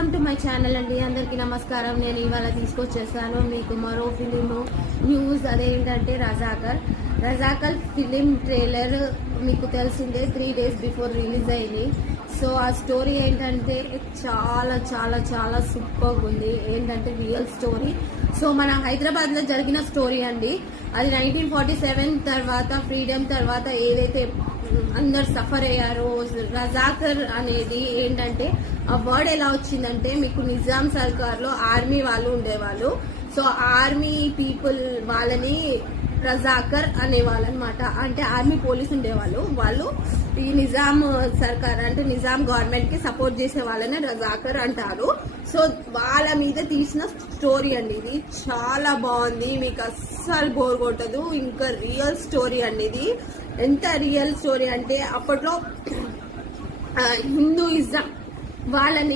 Welcome to my channel అండి. అందరికీ నమస్కారం. నేను ఇవాళ తీసుకొచ్చేసాను మీకు మరో ఫిలిం న్యూస్. అదేంటంటే రజాకర్ ఫిలిం ట్రైలర్ మీకు తెలిసిందే 3 days బిఫోర్ రిలీజ్ అయింది. సో ఆ స్టోరీ ఏంటంటే చాలా చాలా చాలా సూపర్గా ఉంది. ఏంటంటే రియల్ స్టోరీ. సో మన హైదరాబాద్లో జరిగిన స్టోరీ అండి. అది 1947 తర్వాత ఫ్రీడమ్ తర్వాత ఏదైతే అందరు సఫర్ అయ్యారో రజాకర్ అనేది ఏంటంటే ఆ వర్డ్ ఎలా వచ్చిందంటే మీకు నిజాం సర్కార్లో ఆర్మీ వాళ్ళు ఉండేవాళ్ళు. సో ఆర్మీ పీపుల్ వాళ్ళని రజాకర్ అనేవాళ్ళు అనమాట. అంటే ఆర్మీ పోలీస్ ఉండేవాళ్ళు. వాళ్ళు ఈ నిజాం సర్కార్ అంటే నిజాం గవర్నమెంట్ కి సపోర్ట్ చేసే వాళ్ళని రజాకర్ అంటారు. సో వాళ్ళ మీద తీసిన స్టోరీ అండి. ఇది చాలా బాగుంది, మీకు అస్సలు బోర్ కొట్టదు. ఇంకా రియల్ స్టోరీ అండి ఇది. ఎంత రియల్ స్టోరీ అంటే అప్పట్లో హిందూయిజం వాళ్ళని